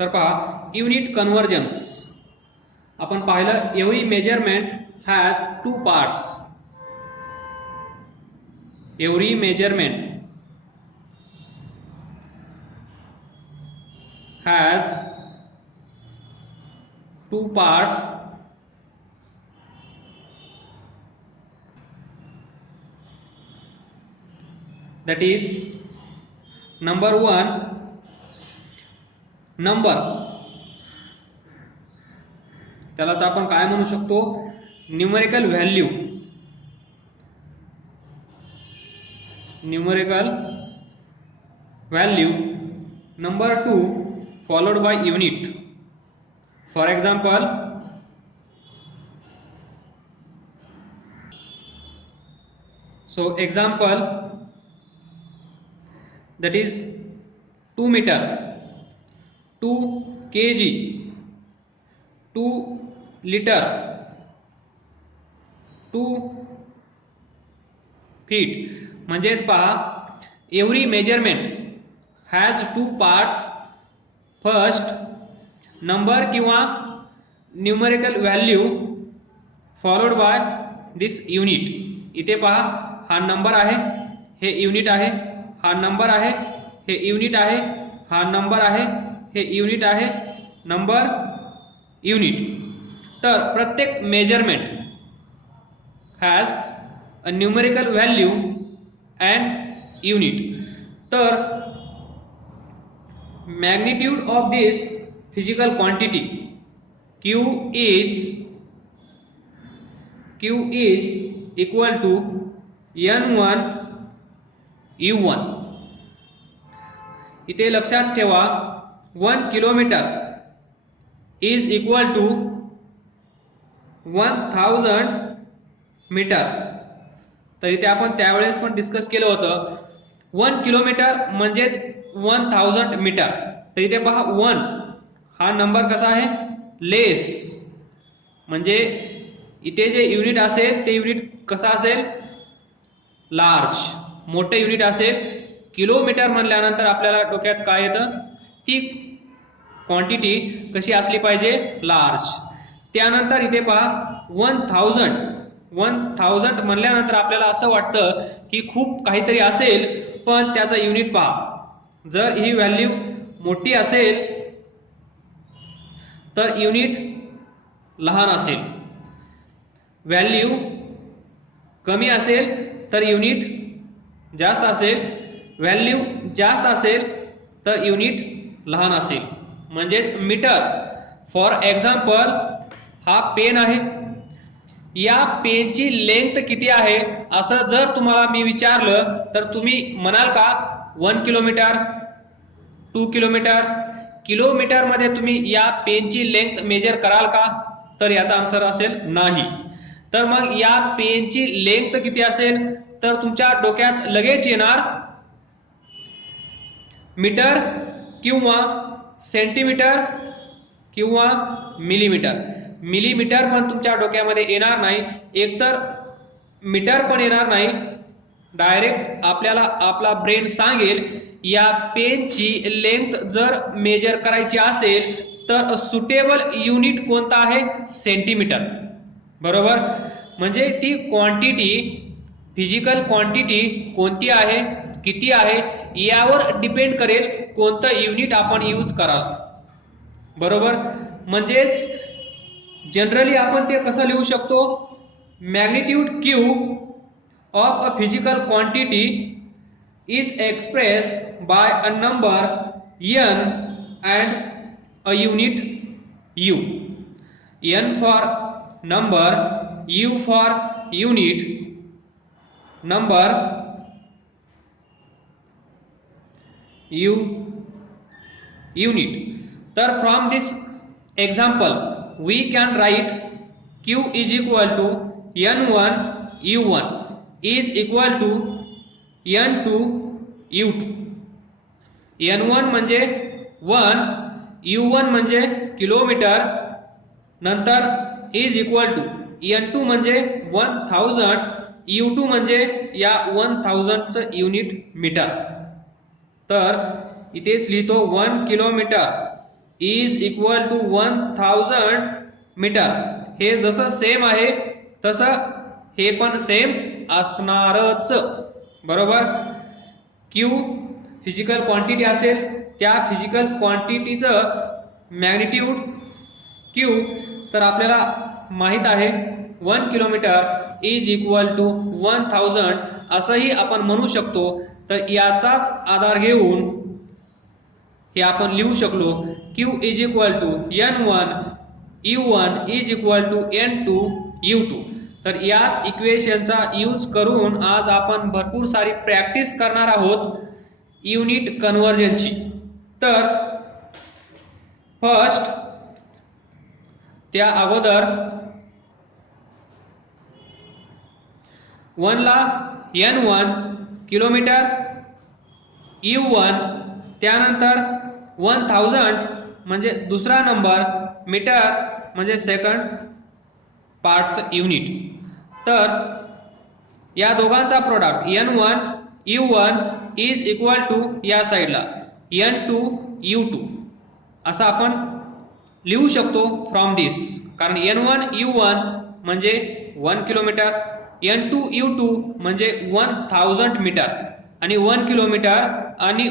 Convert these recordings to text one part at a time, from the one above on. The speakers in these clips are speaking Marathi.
तर पहा युनिट कन्वर्जन्स आपण पाहिलं every measurement has two parts. Every measurement has two parts. That is number one, number. त्यालाच आपण काय म्हणू शकतो, numerical value. Numerical value. Number two, followed by unit. For example, example that is 2 meter, 2 kg, 2 liter, 2 feet. म्हणजेच पहा every measurement has two parts. First number किंवा numerical value followed by this unit. इथे पहा हा नंबर आहे, हे युनिट आहे, हा नंबर आहे, हे युनिट आहे, हा नंबर आहे, हे युनिट आहे, नंबर युनिट. तर प्रत्येक measurement has a numerical value and unit. तर magnitude of this physical quantity q is equal to n1 u1. इथे लक्षात ठेवा 1 kilometre is equal to 1000 metre. तर इथे आपण त्यावेळेस पण डिस्कस केलं होतं 1 किलोमीटर म्हणजेच 1000 मीटर. तर इथे पहा 1 हा नंबर कसा आहे, लेस. म्हणजे इथे जे युनिट असेल ते युनिट कसा असेल, लार्ज, मोठे युनिट असेल. किलोमीटर म्हणल्यानंतर आपल्याला डोक्यात काय येतं, ती क्वांटिटी कशी असली पाहिजे, लार्ज. त्यानंतर इथे पहा 1000 म्हणल्यानंतर आपल्याला असं वाटतं की खूप काहीतरी असेल, पण त्याचा युनिट पहा. जर ही व्हॅल्यू मोठी असेल तर युनिट लहान असेल, व्हॅल्यू कमी असेल तर युनिट जास्त असेल, व्हॅल्यू जास्त असेल तर युनिट लहान असेल. म्हणजेच मीटर. फॉर एक्झाम्पल हा पेन आहे, या पेनची लेंथ किती आहे असं जर तुम्हाला मी विचारलं तर तुम्ही म्हणाल का 1 किलोमीटर, 2 किलोमीटर. किलोमीटर मध्ये तुम्ही या पेनची लेंथ मेजर कराल का, तर याचा आन्सर असेल नाही. तर मग या पेनची लेंथ किती असेल तर तुमच्या डोक्यात लगेच येणार मीटर किंवा सेंटीमीटर किंवा मिलीमीटर. मिलीमीटर पण तुमच्या डोक्यामध्ये येणार नाही, एकतर मीटर पण येणार नाही. डायरेक्ट आपल्याला आपला ब्रेन सांगेल या पेनची लेंथ जर मेजर करायची असेल तर सुटेबल युनिट कोणता आहे, सेंटीमीटर. बरोबर. म्हणजे ती क्वांटिटी, फिजिकल क्वांटिटी कोणती आहे, किती आहे, यावर डिपेंड करेल कोणतं युनिट आपण यूज कराल. बरोबर. म्हणजेच जनरली आपण ते कसं लिहू शकतो, magnitude Q of a physical quantity is expressed by a number n and a unit u. N for number, u for unit, number, u unit. तर from this example we can write q is equal to n1 u1 is equal to n2 u2. n1 म्हणजे 1, u1 म्हणजे किलोमीटर, नंतर is equal to n2 म्हणजे 1000, u2 म्हणजे या 1000 चं युनिट मीटर. तर इथेच लिहितो 1 kilometre is equal to 1000 metre. हे जसं सेम आहे तसं हे पण सेम असणारच. बरोबर. क्यू फिजिकल क्वांटिटी असेल, त्या फिजिकल क्वांटिटीचं मॅग्निट्यूड क्यू तर आपल्याला माहित आहे 1 किलोमीटर इज इक्वल टू 1000 असंही आपण म्हणू शकतो. तर याचाच आधार घेऊन हे आपण लिहू शकलो Q is equal to n1 u1 is equal to n2 u2. तर याच इक्वेशनचा यूज करून आज आपण भरपूर सारी प्रॅक्टिस करणार आहोत युनिट कन्व्हर्जनची. तर फर्स्ट त्या अगोदर 1 ला n1 किलोमीटर, u1 त्यानंतर 1000 म्हणजे दुसरा नंबर, मीटर म्हणजे सेकंड पार्ट्स युनिट. तर या दोघांचा product n1 u1 is equal to या साईडला n2 u2 असं आपण लिहू शकतो फ्रॉम दिस. कारण n1 u1 म्हणजे 1 किलोमीटर, n2 u2 म्हणजे 1000 मीटर, आणि 1 किलोमीटर आणि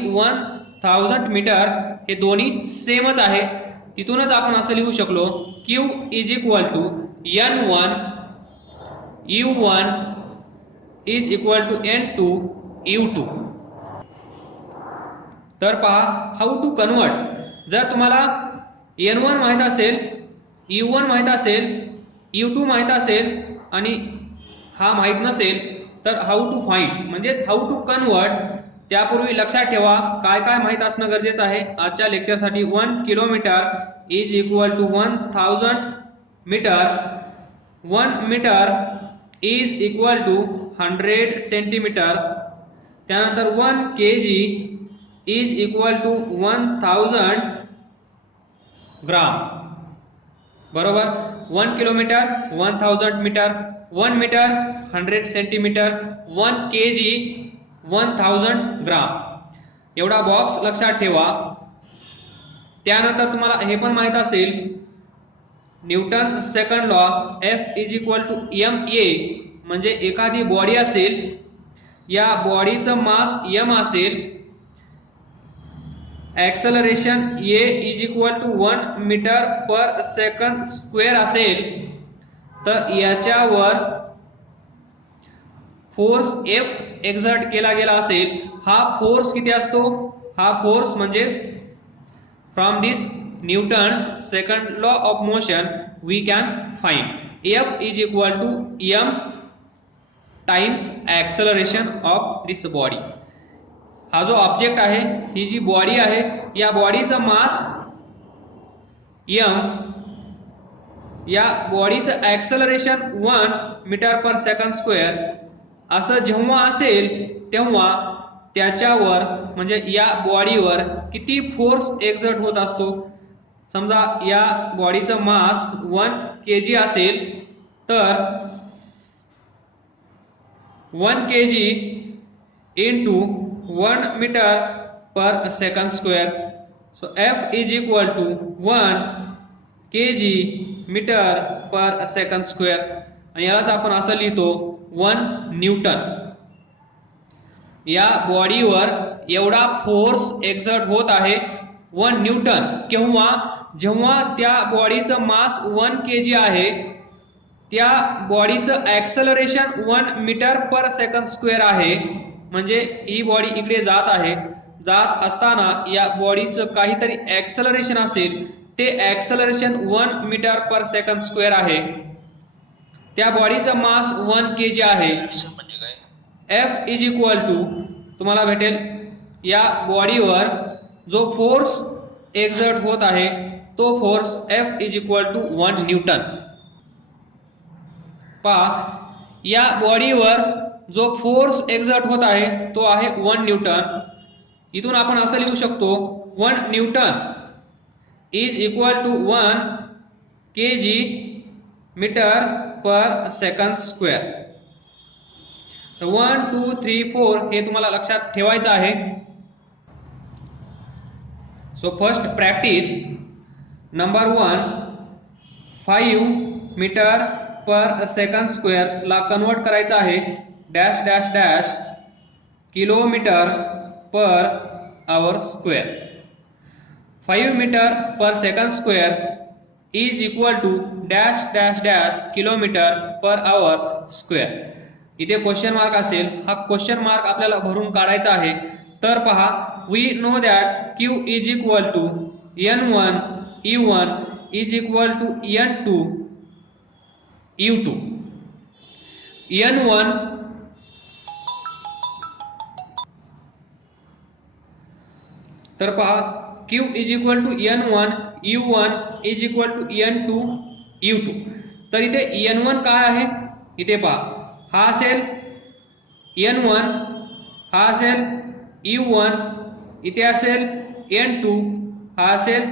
1000 मीटर हे दोन्ही सेमच आहे. तिथूनच आपण असं लिहू शकलो q is equal to n1 u1 is equal to n2 u2. तर पहा हाऊ टू कन्वर्ट. जर तुम्हाला n1 माहित असेल, u1 माहित असेल, u2 माहित असेल आणि हा माहित नसेल तर हाऊ टू फाइंड म्हणजेच हाऊ टू कन्वर्ट. त्यापूर्वी लक्षात ठेवा काय काय माहित असणं गरजेचं आहे आजच्या लेक्चरसाठी. 1 kilometre is equal to 1000 metre, 1 metre is equal to 100 centimetre, त्यानंतर 1 kg is equal to 1000 gram. बरोबर. 1 kilometre 1000 metre, 1 metre 100 centimetre, 1 kg 1000 gram. एवढा बॉक्स लक्षात ठेवा. त्यानंतर तुम्हाला हे पण माहित असेल Newton second law F is equal to ma. म्हणजे एखादी बॉडी असेल, या बॉडीचं मास m असेल, acceleration a is equal to 1 metre per second square असेल, तर याच्यावर फोर्स F एक्झर्ट केला गेला असेल. हा फोर्स किती असतो? हा फोर्स म्हणजेच from this Newton's second law of motion we can find F is equal to m times acceleration of this body. हा जो ऑब्जेक्ट आहे, ही जी बॉडी आहे, या बॉडीचं मास m, या बॉडीचं acceleration 1 metre per second square असं जेव्हा असेल तेव्हा त्याच्यावर म्हणजे या बॉडीवर किती फोर्स एक्झर्ट होत असतो. समजा या बॉडीचं मास 1 kg असेल तर 1 kg into 1 metre per second square. So F is equal to 1 kg metre per second square, आणि यालाच आपण असं लिहितो 1 न्यूटन. या बॉडीवर एवढा फोर्स एक्झर्ट होत आहे 1 न्यूटन. जेव्हा त्या बॉडीचं मास 1 kg आहे, त्या बॉडीचं acceleration 1 metre per second square आहे. म्हणजे ही बॉडी इकडे जात आहे, जात असताना या बॉडीचं काहीतरी ॲक्सेलरेशन असेल, ते acceleration 1 metre per second square आहे. त्या बॉडीचं मास 1 kg आहे. F इज इक्वल टू तुम्हाला भेटेल या बॉडीवर जो फोर्स एक्झर्ट होत आहे तो force F is equal to 1 newton. पहा या बॉडीवर जो फोर्स एक्झर्ट होत आहे तो आहे 1 न्यूटन. इथून आपण असं लिहू शकतो 1 newton is equal to 1 kg metre per second square. तर 1 2 3 4 हे तुम्हाला लक्षात ठेवायचं आहे. So first practice number 1 5 metre per second square ला कन्वर्ट करायचं आहे dash dash dash kilometre per hour square. 5 metre per second square is equal to dash dash dash kilometre per hour square. इथे क्वेश्चन मार्क असेल, हा क्वेश्चन मार्क आपल्याला भरून काढायचा आहे. तर पहा, we know that Q is equal to N1 E1 is equal to N2 U2. N1 तर पहा Q is equal to N1 U1 is equal to N2 U2. तर इथे N1 काय आहे, इथे पहा, हा असेल N1, हा असेल U1, इथे असेल N2, हा असेल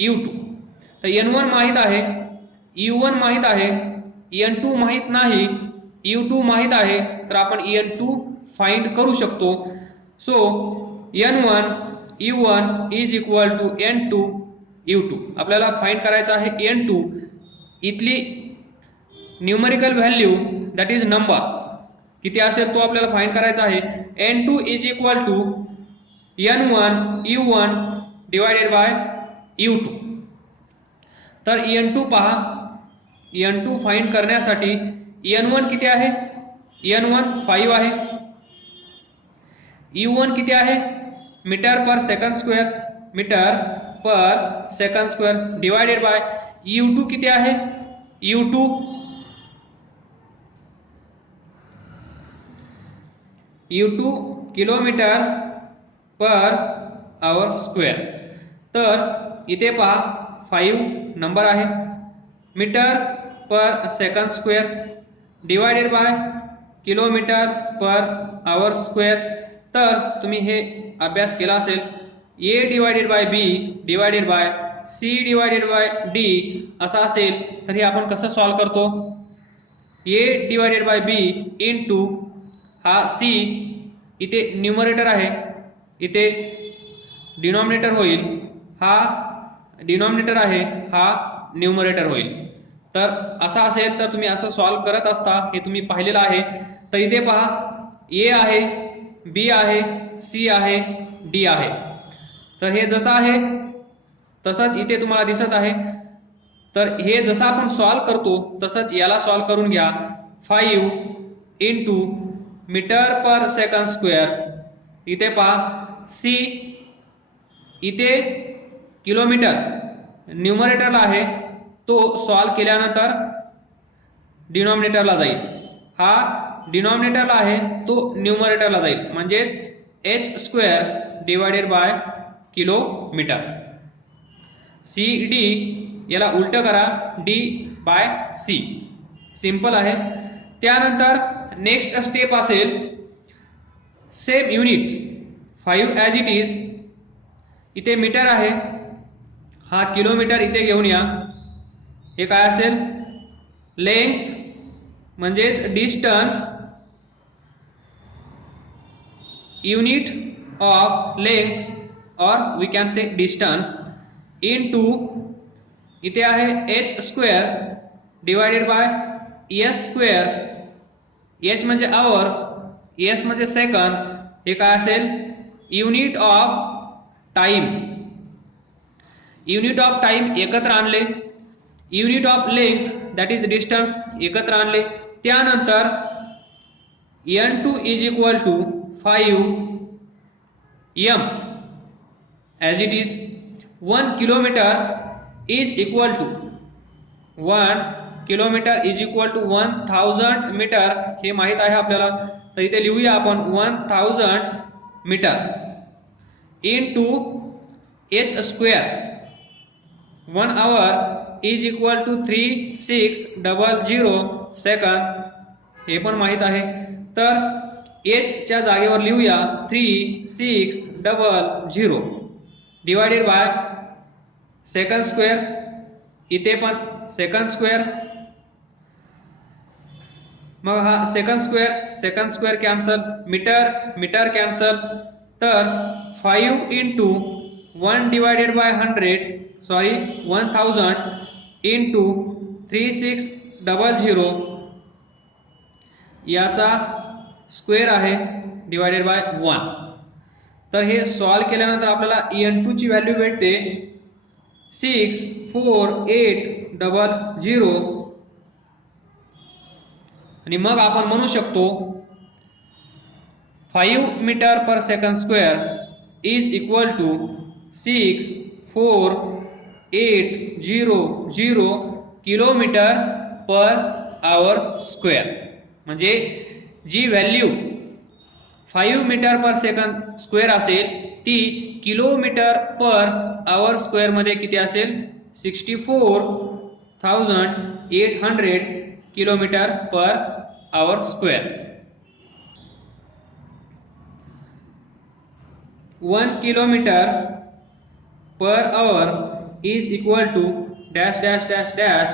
U2. तर N1 माहित आहे, U1 माहित आहे, N2 माहित नाही, U2 माहित आहे. तर आपण N2 फाइंड करू शकतो. So N1 U1 is equal to N2 U2. आपल्याला फाइंड करायचं आहे N2. इथली numerical value that is number किती असेल तो आपल्याला फाइंड करायचा आहे. N2 is equal to N1 U1 divided by U2. तर N2 पहा, N2 फाइंड करण्यासाठी N1 किती आहे, N1 5 आहे. U1 किती आहे, metre per second square, metre per second square divided by U2 किती आहे, U2 kilometre per hour square. तर इथे पहा 5 नंबर आहे, metre per second square divided by kilometre per hour square. तर तुम्ही हे अभ्यास केला असेल, A divided by B divided by C divided by D असा असेल. तर हे आपण कसं सॉल्व करतो, A divided by B into हा C, इथे न्यूमरेटर आहे, इथे डिनॉमिनेटर होईल, हा डिनॉमिनेटर आहे, हा न्यूमरेटर होईल. तर असा असेल तर तुम्ही असं सॉल्व करत असता, हे तुम्ही पाहिलेलं आहे. तर इथे पहा, A आहे, B आहे, C आहे, D आहे. तर हे जसं आहे तसंच इथे तुम्हाला दिसत आहे. तर हे जसं आपण सॉल्व करतो तसंच याला सॉल्व करून घ्या. 5 into metre per second square, इथे पहा C, इथे किलोमीटर न्यूमरेटरला आहे, तो सॉल्व केल्यानंतर डिनॉमिनेटरला जाईल. हा डिनॉमिनेटरला आहे, तो न्यूमरेटरला जाईल, म्हणजेच h square divided by kilometre. CD याला उलट करा, D बाय C. सिंपल आहे. त्यानंतर नेक्स्ट स्टेप असेल same unit 5 as it is. इथे मीटर आहे, हा किलोमीटर इथे घेऊन या. हे काय असेल, लेंथ म्हणजेच डिस्टन्स, युनिट ऑफ लेंथ और we can say distance into इथे आहे h square divided by s square. h म्हणजे आवर्स, s म्हणजे सेकंड. हे काय असेल, unit of time. Unit of time एकत्र आणले, unit of length that is distance एकत्र आणले. त्यानंतर N2 is equal to 5 m as it is. 1 kilometre is equal to 1 kilometre is equal to 1000 metre, हे माहित आहे आपल्याला. तर इथे लिहूया आपण 1000 metre into h square. 1 hour is equal to 3600 सेकंद, हे पण माहित आहे. तर h च्या जागेवर लिहूया 3600 डिवायडेड बाय सेकंड स्क्वेअर, इथे पण सेकंड स्क्वेअर. मग हा second square cancel, metre metre cancel. तर 5 इंटू 1 divided by 1000 into 3600 याचा स्क्वेअर आहे डिवायडेड बाय 1. तर हे सॉल्व केल्यानंतर आपल्याला n2 ची व्हॅल्यू भेटते 64800 आणि मग आपण म्हणू शकतो 5 metre per second square is equal to 64800 kilometre per hour square. म्हणजे जी value 5 metre per second square असेल ती किलोमीटर पर आवर स्क्वेअर मध्ये किती असेल 64800 kilometre per hour square. 1 kilometre per hour is equal to dash dash dash dash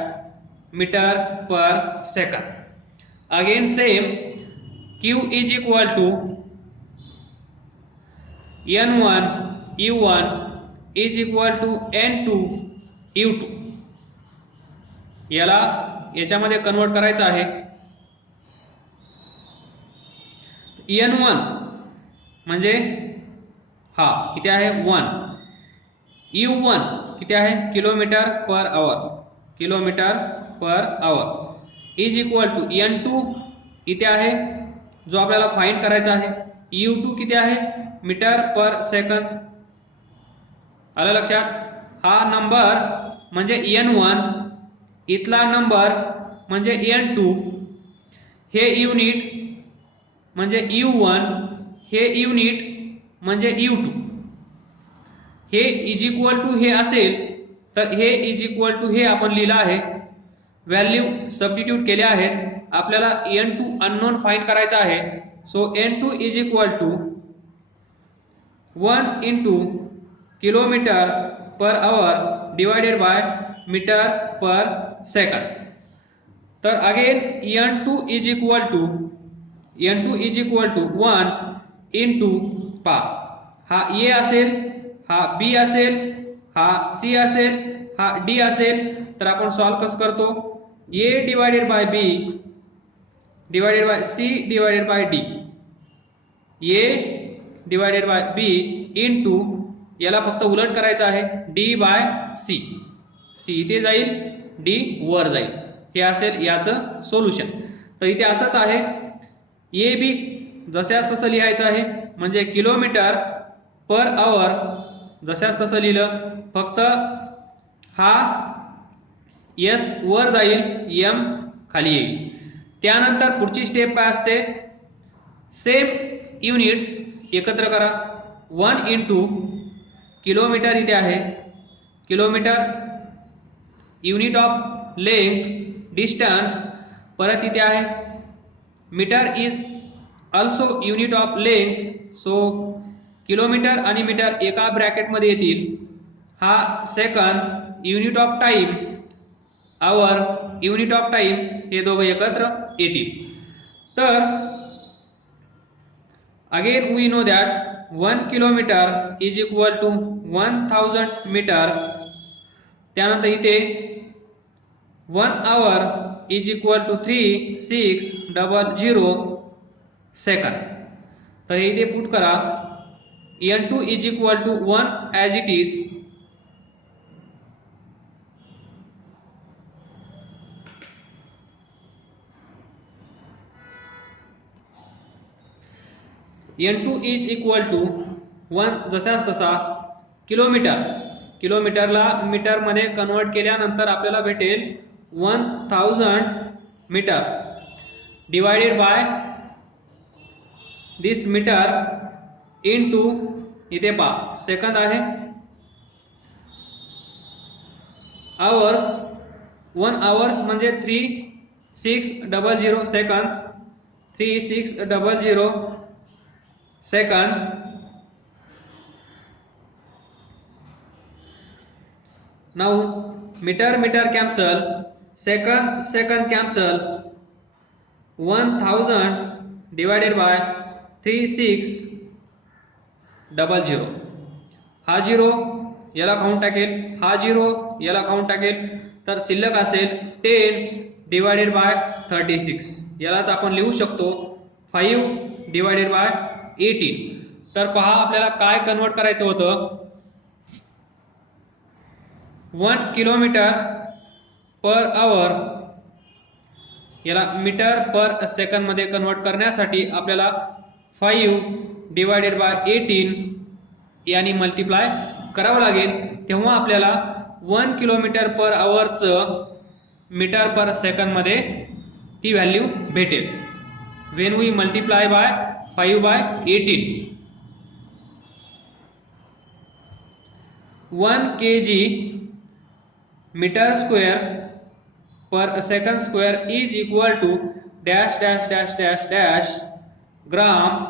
metre per second. Again same Q is equal to N1 U1 is equal to N2 U2. याला याच्यामध्ये कन्वर्ट करायचं आहे. N1 म्हणजे हा किती आहे 1. U1 किती आहे kilometre per hour, kilometre per hour is equal to N2 इथे आहे जो आपल्याला फाइंड करायचा आहे. U2 किती आहे मीटर पर सेकंद. आलं लक्षात. हा नंबर म्हणजे N1, इथला नंबर म्हणजे N2, हे युनिट म्हणजे U1, हे युनिट म्हणजे U2. हे इज इक्वल टू हे असेल तर हे इज इक्वल टू हे आपण लिहिलं आहे. व्हॅल्यू सबस्टिट्यूट केल्या आहेत. आपल्याला N2 अननोन फाइंड करायचा आहे. So N2 is equal to 1 into kilometre per hour divided by metre per second. तर again N2 is equal to 1 into पा हा A असेल, हा B असेल, हा C असेल, हा D असेल. तर आपण सॉल्व कसं करतो A divided by B divided by C divided by D. A divided by B into याला फक्त उलट करायचं आहे D बाय C. C इथे जाईल, D वर जाईल. हे असेल याचं सोल्युशन. तर इथे असंच आहे. A B जशाच तसं लिहायचं आहे म्हणजे किलोमीटर पर आवर जशाच तसं लिहिलं, फक्त हा S वर जाईल, M खाली येईल. त्यानंतर पुढची स्टेप काय असते, सेम युनिट्स एकत्र करा. 1 इंटू किलोमीटर इथे आहे, kilometre unit of length distance परत इथे आहे. Metre is also unit of length. So kilometre आणि मीटर एका ब्रॅकेटमध्ये येतील. हा सेकंद unit of time, hour unit of time हे दोघं एकत्र येतील. तर again we know that 1 kilometre is equal to 1000 metre. त्यानंतर इथे 1 आवर इज इक्वल टू 3600 सेकंद. तर हे इथे पुट करा. N2 is equal to 1 as it is. N2 is equal to 1 जसाच तसा किलोमीटर, किलोमीटरला मीटर मध्ये कन्वर्ट केल्यानंतर आपल्याला भेटेल 1000 metre divided by this metre into इथे पहा सेकंद आहे, आवर्स 1 आवर्स म्हणजे 3600 seconds, 3600 second. Now metre metre cancel, second second cancel. 1000 divided by 3600. हा 0 याला खाऊन टाकेल, हा 0 याला खाऊन टाकेल, तर शिल्लक असेल 10 डिवायडेड बाय 36. यालाच आपण लिहू शकतो 5 डिवायडेड बाय 18. तर पहा आपल्याला काय कन्वर्ट करायचं होतं, 1 किलोमीटर पर आवर याला मीटर पर सेकंद मध्ये कन्वर्ट करण्यासाठी आपल्याला 5 डिवायडेड बाय 18 यानी मल्टिप्लाय करावं लागेल. तेव्हा आपल्याला 1 किलोमीटर पर आवरचं मीटर पर सेकंद मध्ये ती व्हॅल्यू भेटेल. When we multiply by 5 by 18. 1 kg metre square per second square is equal to dash dash dash dash dash gram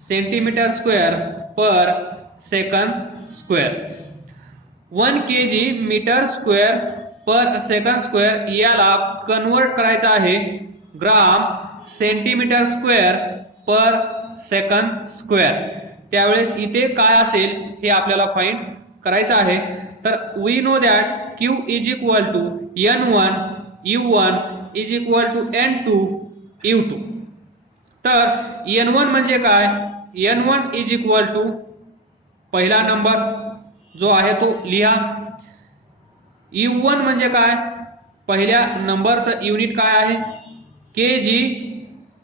centimetre square per second square. 1 kg metre square per second square याला कन्वर्ट करायचं आहे gram centimetre square per second square. त्यावेळेस इथे काय असेल हे आपल्याला फाइंड करायचं आहे. तर we know that Q is equal to N1 U1 is equal to N2 U2. तर N1 म्हणजे काय, N1 इज इक्वल टू पहिला नंबर जो आहे तो लिहा. U1 म्हणजे काय, पहिल्या नंबरचं युनिट काय आहे, kg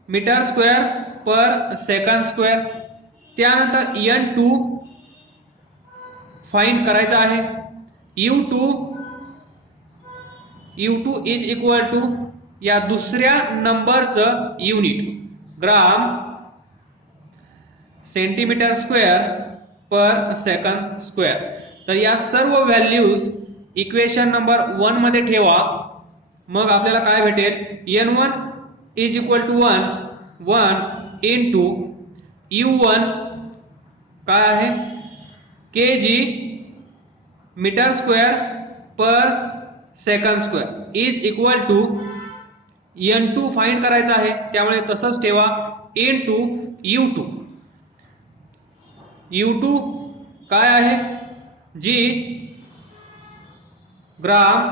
metre square per second square. त्यानंतर N2 फाइंड करायचा आहे. U2 इज इक्वल टू या दुसऱ्या नंबरचं युनिट ग्राम centimetre square per second square. तर या सर्व व्हॅल्यूज इक्वेशन नंबर 1 मध्ये ठेवा. मग आपल्याला काय भेटेल, N1 is equal to 1 into U1 काय आहे, kg metre square per second square is equal to N2 find करायचं आहे, त्यामुळे तसंच ठेवा इंटू U2. U2 काय आहे, G gram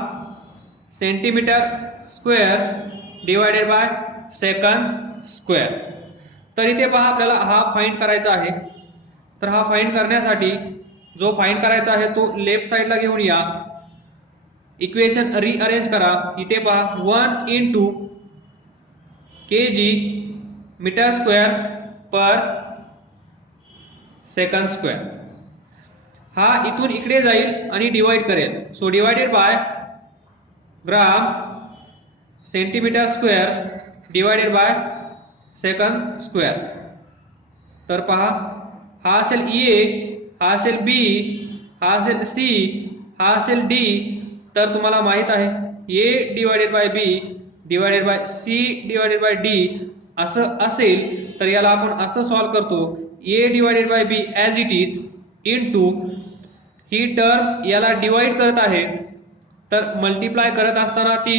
centimetre square divided by second square. तर इथे पहा आपल्याला हा फाइंड करायचा आहे. तर हा फाइंड करण्यासाठी जो फाइंड करायचा आहे तो लेफ्ट साइडला घेऊन या, इक्वेशन रिअरेंज करा. इथे पहा 1 into kg metre square per second square. हा इथून इकडे जाईल आणि डिवाइड करेल. So divided by gram centimetre square divided by second square. तर पहा हा असेल A, हा असेल B, हा असेल C, हा असेल D. तर तुम्हाला माहित आहे A divided by B divided by C divided by D असं असेल तर याला आपण असं सॉल्व करतो, A divided by B as it is into he term याला डिवाइड करत आहे, तर मल्टिप्लाय करत असताना ती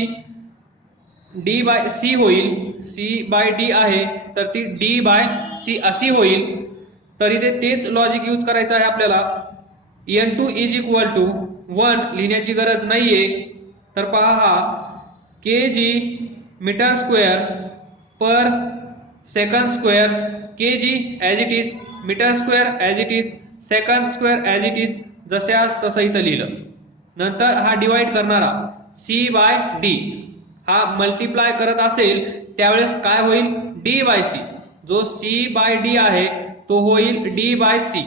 D बाय C होईल. C बाय D आहे तर ती D बाय C अशी होईल. तर इथे तेच लॉजिक यूज करायचं आहे आपल्याला. N2 इज इक्वल टू 1 लिहिण्याची गरज नाहीये. तर पहा हा kg metre square per second square, kg as it is, metre square as it is, second square as it is, जशास तसं इथं लिहिलं. नंतर हा डिवाइड करणारा C बाय D हा मल्टिप्लाय करत असेल त्यावेळेस काय होईल, D बाय C. जो C बाय D आहे तो होईल D बाय C.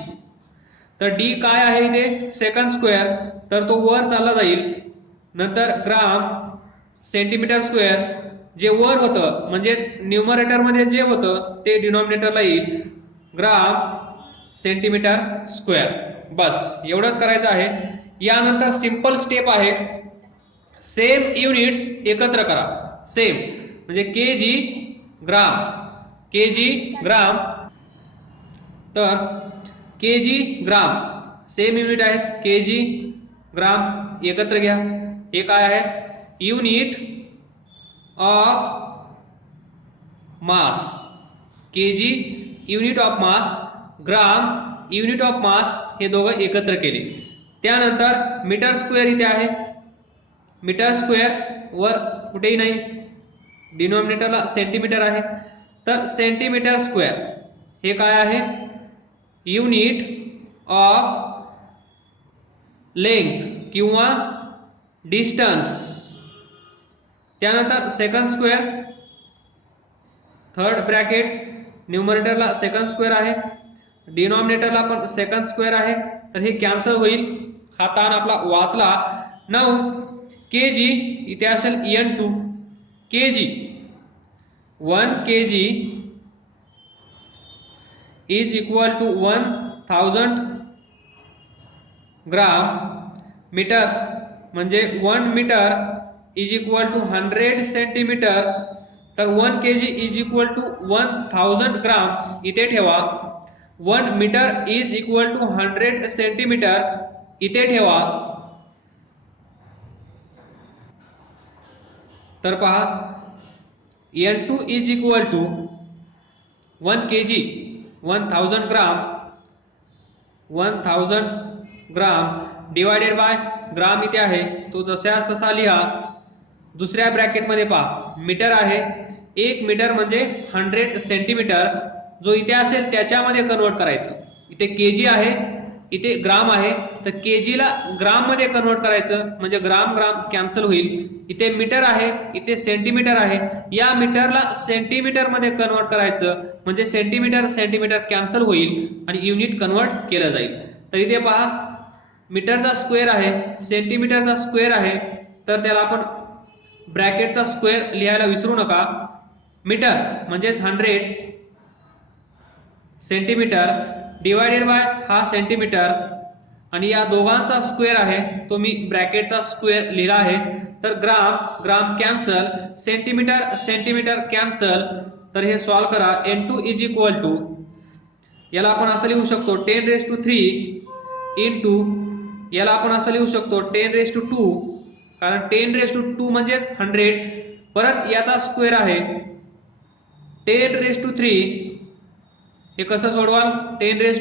तर D काय आहे इथे, सेकंड स्क्वेअर, तर तो वर चालला जाईल. नंतर ग्राम सेंटीमीटर स्क्वेअर जे वर होतं म्हणजेच न्यूमरेटर मध्ये जे होतं ते डिनॉमिनेटरला येईल ग्राम सेंटीमीटर स्क्वेअर. बस एवढंच करायचं आहे. यानंतर सिंपल स्टेप आहे, सेम युनिट्स एकत्र करा. सेम म्हणजे kg ग्राम, तर kg ग्राम सेम युनिट आहे, kg ग्राम एकत्र घ्या. हे काय आहे, unit of mass. kg unit of mass, gram unit of mass, हे दोघं एकत्र केले. त्यानंतर मीटर स्क्वेअर इथे आहे, मीटर स्क्वेअर वर कुठेही नाही, डिनॉमिनेटरला सेंटीमीटर आहे, तर सेंटीमीटर स्क्वेअर हे काय आहे, युनिट ऑफ लेंथ किंवा डिस्टन्स. त्यानंतर सेकंड स्क्वेअर, थर्ड ब्रॅकेट, न्यूमरेटरला सेकंड स्क्वेअर आहे, डिनॉमिनेटरला पण सेकंड स्क्वेअर आहे, तर हे कॅन्सल होईल. हा ताण आपला वाचला. 9 kg इथे असेल n2 kg, 1 kg is equal to 1000 gram. Metre म्हणजे 1 metre is equal to 100 centimetre, तर 1 kg is equal to 1000 gram इथे ठेवा. 1 metre is equal to 100 centimetre इथे ठेवा. तर पहा n2 is equal to 1 kg 1000 gram, 1000 gram divided by gram इथे आहे, तो जशास तसा लिहा. दुसऱ्या ब्रॅकेट मध्ये पहा मीटर आहे, 1 मीटर म्हणजे 100 सेंटीमीटर, जो इथे असेल त्याच्यामध्ये कन्वर्ट करायचं. इथे केजी आहे, इथे ग्राम आहे, तर केजी ला ग्राम मध्ये कन्वर्ट करायचं, म्हणजे ग्राम ग्राम कॅन्सल होईल. इथे मीटर आहे, इथे सेंटीमीटर आहे, या मीटरला सेंटीमीटर मध्ये कन्वर्ट करायचं, म्हणजे सेंटीमीटर सेंटीमीटर कॅन्सल होईल आणि युनिट कन्वर्ट केलं जाईल. तर इथे पहा मीटरचा स्क्वेअर आहे, सेंटीमीटरचा स्क्वेअर आहे, तर त्याला आपण ब्रॅकेटचा स्क्वेअर लिहायला विसरू नका. मीटर म्हणजेच 100 सेंटीमीटर डिवायडेड बाय हा सेंटीमीटर, आणि या दोघांचा स्क्वेअर आहे, तो मी ब्रॅकेटचा स्क्वेअर लिहिला आहे. तर ग्राम ग्राम कॅन्सल, सेंटीमीटर सेंटीमीटर कॅन्सल. तर हे सॉल्व करा. n2 इज इक्वल टू, याला आपण असं लिहू शकतो 10⁻³ इंटू, याला आपण असं लिहू शकतो 10⁻², कारण 10⁻² म्हणजेच 100. परत याचा स्क्वेअर आहे 10⁻³ हे कसं सोडवाल, 10⁻⁴.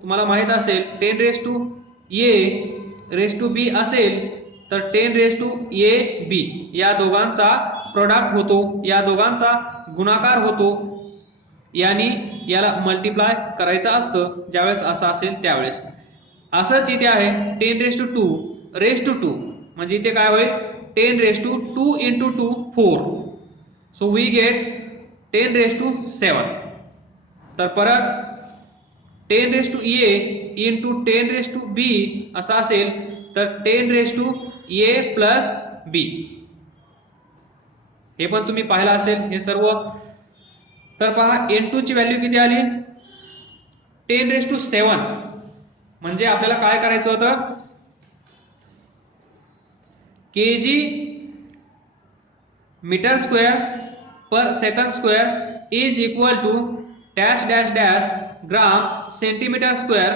तुम्हाला माहित असेल 10⁻⁴ असेल तर 10⁻⁴b या दोघांचा प्रोडक्ट होतो, या दोघांचा गुणाकार होतो, यानी याला मल्टिप्लाय करायचं असतं ज्यावेळेस असं असेल त्यावेळेस. असंच इथे आहे 10⁻², म्हणजे इथे काय होईल 10⁻² इंटू 2 4, सो वी गेट 10⁻⁷. तर परत 10⁻A इंटू 10⁻B असं असेल तर 10⁻A प्लस B, हे पण तुम्ही पाहिलं असेल हे सर्व. तर पहा n2 ची व्हॅल्यू किती आली, 10⁻⁷. म्हणजे आपल्याला काय करायचं होतं, kg metre square per second square is equal to dash dash dash gram centimetre square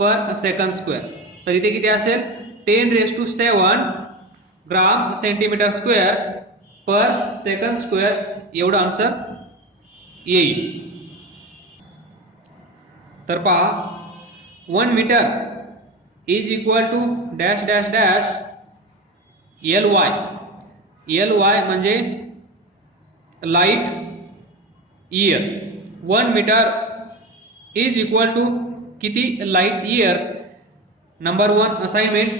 per second square. तर इथे किती असेल 10⁻⁷ gram centimetre square per second square, एवढं आन्सर येईल. तर पहा 1 metre is equal to dash dash dash ly म्हणजे light year. 1 metre is equal to किती light years. Number 1 assignment.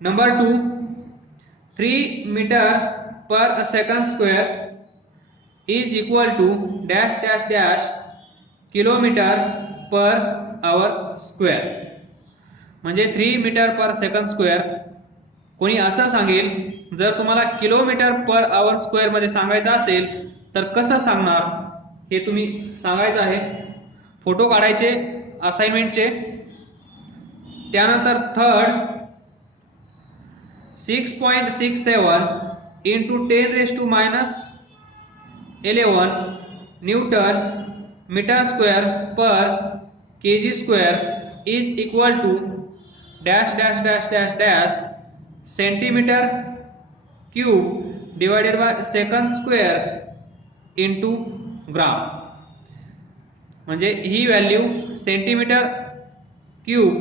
Number 2 3 metre per second square is equal to dash dash dash kilometre per hour square, म्हणजे 3 मीटर पर सेकंड स्क्वेअर. कोणी असं सांगेल, जर तुम्हाला किलोमीटर पर आवर स्क्वेअर मध्ये सांगायचं असेल तर कसं सांगणार हे तुम्ही सांगायचं आहे. फोटो काढायचे असाइनमेंटचे. त्यानंतर third 6.67 into 10⁻⁻11 newton metre square per kg square is equal to dash dash dash dash dash centimetre cube divided by second square into gram. म्हणजे ही value centimetre cube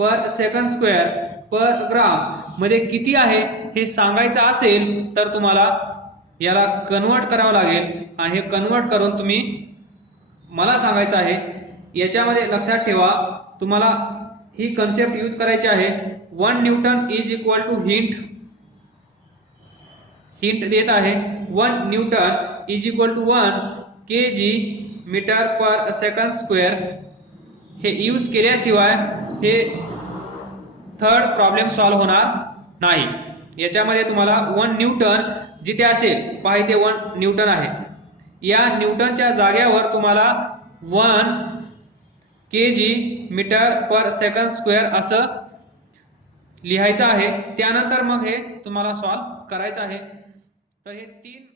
per second square per gram मध्ये किती आहे हे सांगायचं असेल तर तुम्हाला याला कन्वर्ट करावं लागेल आणि हे कन्वर्ट करून तुम्ही मला सांगायचं आहे। याच्यामध्ये लक्षात ठेवा तुम्हाला ही कन्सेप्ट यूज करायची आहे। 1 newton is equal to hint देत आहे 1 newton is equal to 1 kg metre per second square. हे यूज केल्याशिवाय हे थर्ड प्रॉब्लेम सॉल्व्ह होणार नाही। याच्यामध्ये तुम्हाला 1 न्यूटन जिथे असेल पहा इथे 1 न्यूटन आहे, या न्यूटनच्या जागेवर तुम्हाला 1 kg metre per second square असं लिहायचं आहे। त्यानंतर मग हे तुम्हाला सॉल्व्ह करायचं आहे। तर हे 3